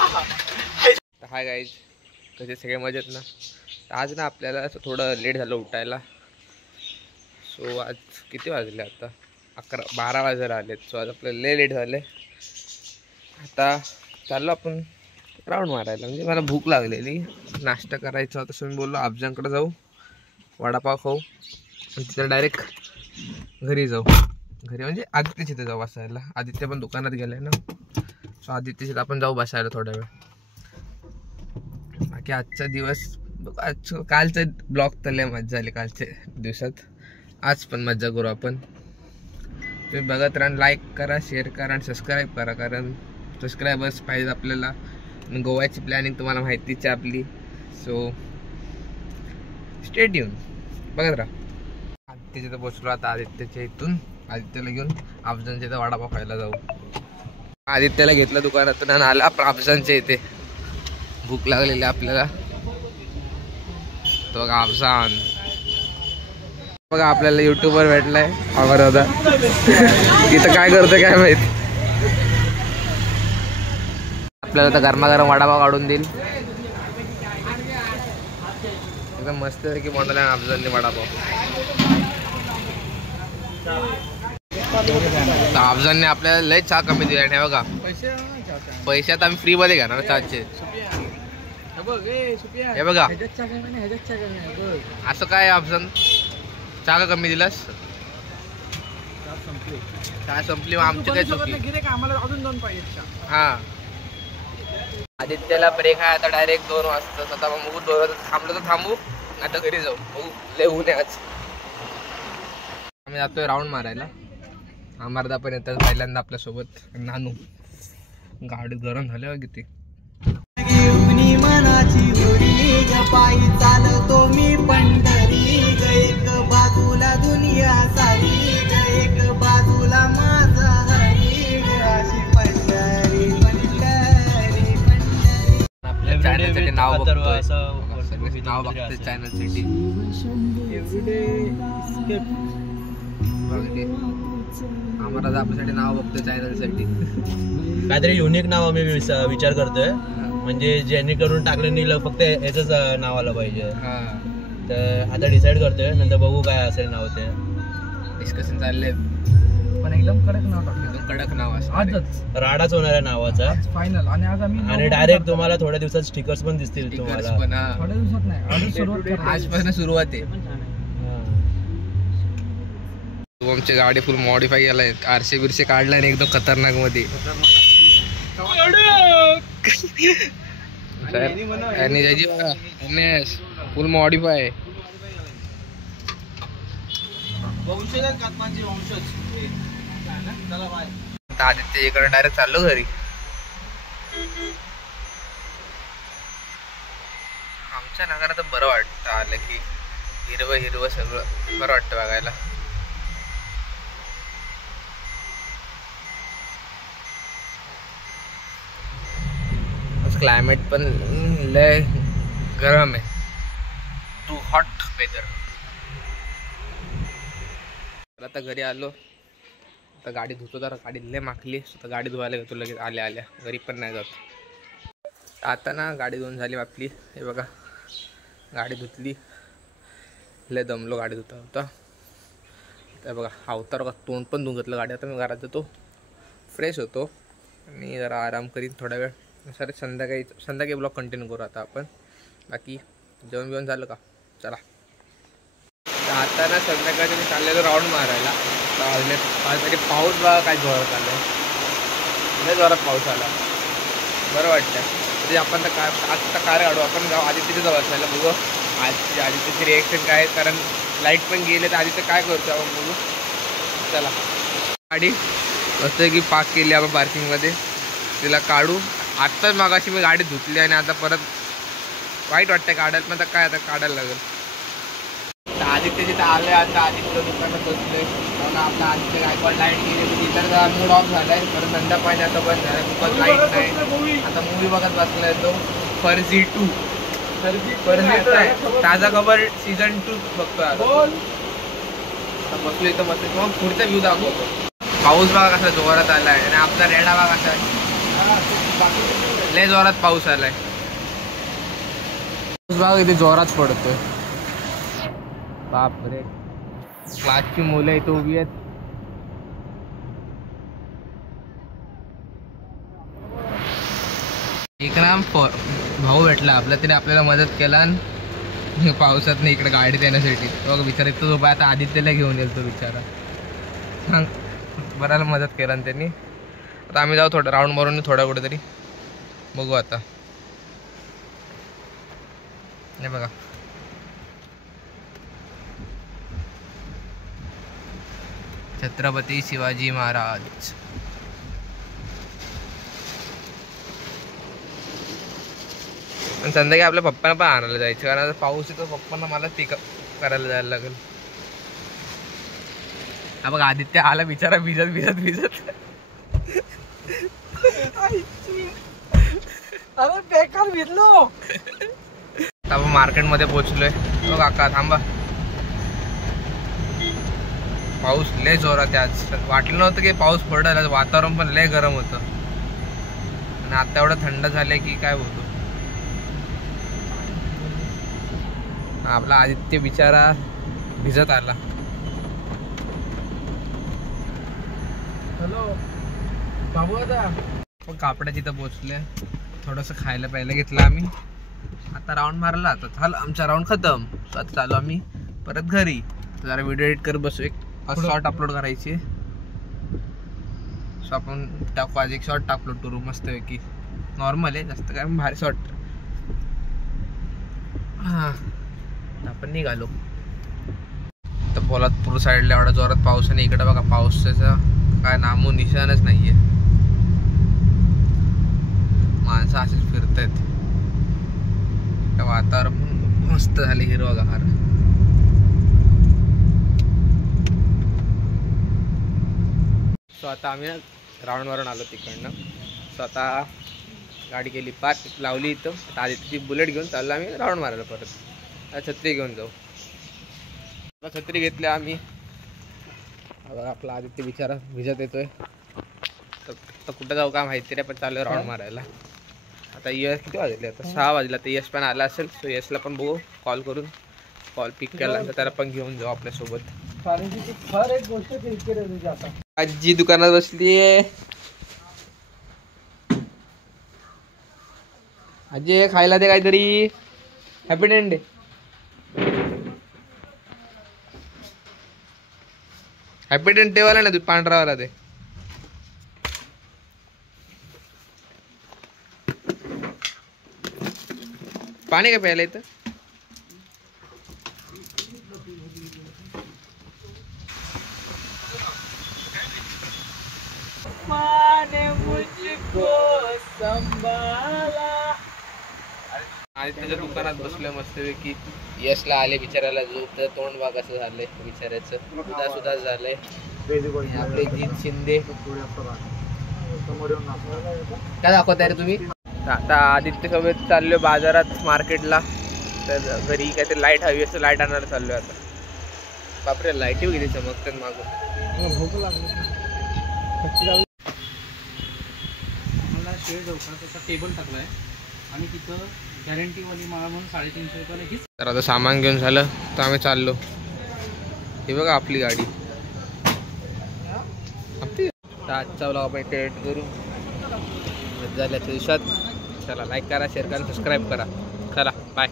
Hi guys, कसे सगळे मजेत ना. आज ना आपल्याला थोडं लेट झालं उठायला. सो आज किती वाजले, आता 11-12 वाजायला आलेत. सो आज आपल्याला लेट झाले. आता चाललो आपण राऊंड मारायला. म्हणजे मला भूक लागलेली, नाश्ता करायचा होता. सो मी बोललो अफजलकडे जाऊ, वडापाव खाऊ आणि तिथं डायरेक्ट घरी जाऊ. घरी म्हणजे आदित्यच्या इथे जाऊ बसायला. आदित्य पण दुकानात गेलाय ना. सो आदित्यच्या इथे आपण जाऊ बसायला थोडा वेळ. बाकी आजचा दिवस कालचा ब्लॉग तर लय मजा झाली कालच्या दिवसात. आज पण मजा करू आपण. तुम्ही बघत राहा, लाईक करा, शेअर करा आणि सबस्क्राईब करा, कारण सबस्क्रायबर्स पाहिजे आपल्याला. गोव्याची प्लॅनिंग तुम्हाला माहितीच आहे आपली. सो स्टे ट्यून, बघत राहा. आदित्यच्या इथं बसलो आता. आदित्यच्या इथून आदित्यला घेऊन अफजलच्या इथं वडापाव खायला जाऊ. आदित्यला घेतलं दुकानातून आणि आला अफजलच्या इथे. भूक लागलेली आपल्याला. तो बघा अफजान, बघा आपल्याला युट्यूबवर भेटलाय आभार दादा. इथं काय करतोय काय माहित. आपल्याला तर गरमागरम वडापाव काढून देईल. एकदम मस्त आहे की बनवला अफजलने वडापाव. अफजलने आपल्याला लय चहा कमी दिला नाही बघा. पैसे आता आम्ही फ्री मध्ये घेणार चहाचे. हे बघा असं काय अफजल, चहा का कमी दिलास? चहा संपली मग आमची काय चुकी. हा आदित्यला ब्रेक आहे आता डायरेक्ट 2 वाजता. आता मग 2 वाजता थांबलो तर थांबू, आता घरी जाऊ. लय ऊन आहे आज. आम्ही जातोय राऊंड मारायला. अमरदा पण येतात पहिल्यांदा आपल्यासोबत. नानू गाडी गरम झाल्या किती. मनाची होरी पायी चालतो मी पंढरी. एक बाजूला दुनिया सारी, एक बाजूला माझा हरी. अशी पंढरी पंढरी पंढरी. आपल्या चॅनलसाठी नाव बघतोय, नाव बघतोय चॅनलसाठी. आम्हाला आपल्यासाठी नाव बघतोय चॅनलसाठी. काहीतरी युनिक नाव आम्ही विचार करतोय. म्हणजे जेणेकरून टाकलं फक्त याच नाव आलं पाहिजे. तर आता डिसाईड करतोय, नंतर बघू काय असेल नाव. ते डिस्कशन चाललंय, पण एकदम कडक नाव टाकलं. एकदम कडक नाव असं आजच राडाच होणार आहे नावाचा फायनल. आणि आज आम्ही आणि डायरेक्ट तुम्हाला थोड्या दिवसात स्टिकर्स पण दिसतील तुम्हाला. थोड्या दिवसात नाही, आजपासून सुरुवात आहे. आमची गाडी फुल मॉडिफाय केलाय. आरसे बिरसे काढलाय आणि एकदम खतरनाक मध्ये. फुल मॉडिफाय. आदित्य इकडे डायरेक्ट चाललो घरी. आमच्या नगरात बरं वाटतं आलं की. हिरवं हिरवं सगळं बरं वाटतं बघायला. क्लायमेट पण लय गरम आहे. Too hot weather. आता घरी आलो. आता गाडी धुतो. जरा गाडी लय माखली. आता गाडी धुवायला घेतो लगेच आल्या आल्या. घरी पण नाही जात. आता ना गाडी धुवून झाली आपली. हे बघा गाडी धुतली. लय दमलो गाडी धुता होता. तर बघा अवतार बघा, तोंड पण धुवून घेतलं गाडी. आता मी घरात जातो, फ्रेश होतो आणि जरा आराम करीन थोडा वेळ. सर संध्याकाळी ब्लॉग कंटिन्यू करू आता आपण. बाकी जेवण बिवण झालं का? चला. आता ना संध्याकाळी मी चाललेलो राऊंड मारायला. तरी पाऊस बघा काय जोरात आला. लय जोरात पाऊस आला. बरं वाटतं. म्हणजे आपण तर आता कार काढू. आपण जाऊ आदित्यच्या जवळ असायला बघू आदित्यची रिएक्शन काय. कारण लाईट पण गेले तर आदित्य काय करतो आपण बघू. चला. गाडी मस्त की पार्क केली आपण पार्किंगमध्ये. तिला काढू. आत्ताच मागाशी मी गाडी धुतली आणि आता परत वाईट वाटतं काढायला. पण आता काय, आता काढायला लागेल. आदित्य जिथं आलं. आता आदित्य दुकानात बसले. आपला आदित्य गायकवाड लाईट गेली. तिथं मूड ऑफ झालाय. परत संध्याकाळी आता बंद झाला. बिकॉज लाईट नाही. आता मूवी बघत बसलाय तो फर्जी 2. ताजा खबर सीझन 2 बघतोय आता. बसलो इथं मस्त. मग पुढचा व्ह्यू दाखवतो. पाऊस बघा कसा जोरात आलाय आणि आपला रेडा बघा कसा लय जोरात पाऊस आलाय. बघा किती जोरात पडतोय. बापरे, क्लासची मुलं इथे उभी आहेत. एक ना भाऊ भेटला आपला, तरी आपल्याला मदत केला पावसात नाही इकडे गाडीत येण्यासाठी. बघा बिचारा इथं उभा, आता आदित्यला घेऊन येईल तो बिचारा. बराला मदत केला ना त्यांनी. आता आम्ही जाऊ थोडं राऊंड मारून थोडा कुठेतरी बघू. आता हे बघा छत्रपती शिवाजी महाराज. पण संध्याकाळी आपल्या पप्पांना पण आणायला जायचं, कारण आता पाऊस येतो. पप्पांना मला पिकअप करायला जायला लागेल. हा बघ आदित्य आला बिचारा भिजत भिजत भिजत. अरे बेकार भिजलो. आपण मार्केटमध्ये पोहोचलोय. बघ काका थांबा, पाऊस लय जोरात आज. वाटलं नव्हतं की पाऊस पडेल. वातावरण पण लय गरम होतं आणि आता एवढं थंड झालंय की काय बोलतो. आपला आदित्य बिचारा भिजत आला. हॅलो बाबू दादा. मग कापडाची इथं पोहोचले. थोडंसं खायला प्यायला घेतलं आम्ही. आता राऊंड मारला. आता झालं आमचा राऊंड खतम. आता चालू आम्ही परत घरी. जरा व्हिडिओ एडिट करत बसू. एक शॉर्ट अपलोड करायची. सो आपण टाकू आज एक शॉर्ट अपलोड करू मस्तपैकी. नॉर्मल आहे, जास्त काय भारी शॉर्ट. हां आपण निघालो. तर पोलादपूर साईडला एवढा जोरात पाऊस आणि इकडे बघा पावसाचा काय नामो निशाणच नाहीये. माणसं असेच फिरत आहेत. वातावरण मस्त झाले हिरवगार. सो आता आम्ही राऊंड मारून आलो तिकडनं. सो आता गाडी गेली पार्क लावली इथं. आता आधी तिची बुलेट घेऊन चाललो आम्ही राऊंड मारायला परत. आता छत्री घेऊन जाऊ. छत्री घेतली आम्ही. आपला आदित्य बिचारा भिजत येतोय. तर कुठं जाऊ का माहिती नाही, पण चालू राऊंड मारायला. आता यश किती वाजले? आता 6 वाजले. आता यश पण आला असेल. सो यशला पण बघू कॉल करून. कॉल पिक केल्यानंतर त्याला पण घेऊन जाऊ आपल्यासोबत. आजी दुकानात बसलीये. आजी खायला दे काहीतरी. Happy dent. हॅपी डेंट वाला ना तू पांढरावाला ते. पाणी काय प्यायला इथं? आणि त्याच्या दुकानात बसलोय मस्तपैकी. यशला आले बिचारायला झोप. तोंड बघ असं झालंय बिचारायचं. सुद्धा झालंय. आपले जीत शिंदे काय दाखवताय रे तुम्ही? आता आदित्य सोबत चाललोय बाजारात मार्केटला. तर घरी काय ते लाईट हवी असं लाईट आणायला चाललोय आता. बापरे लाईटी वगैरे चमकतात मागून. भूक लागली. मला शेअर जाऊ का? त्याचा टेबल टाकलाय आणि तिथं गॅरंटीवाली माळा म्हणून 350 रुपयाला हीच. तर आता सामान घेऊन झालं तर आम्ही चाललो. हे बघा आपली गाडी. तर आजचा व्लॉग आपण एडिट करू झाल्याच्या दिवसात. चला लाईक करा, शेअर करा, सबस्क्राईब करा. चला बाय.